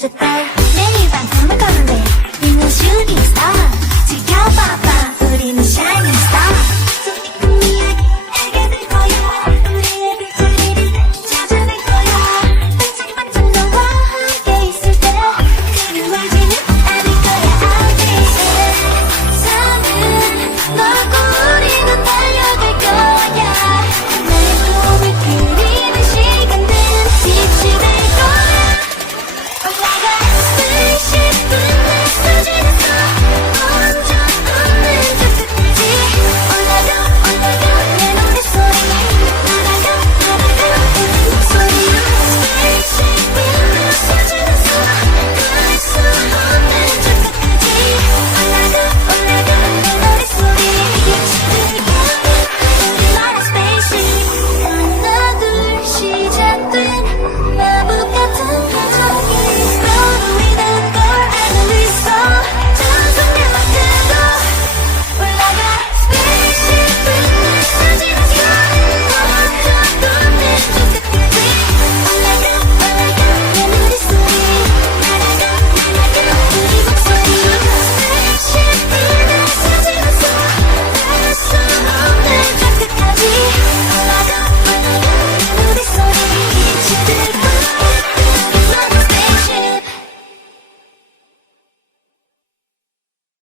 does it though?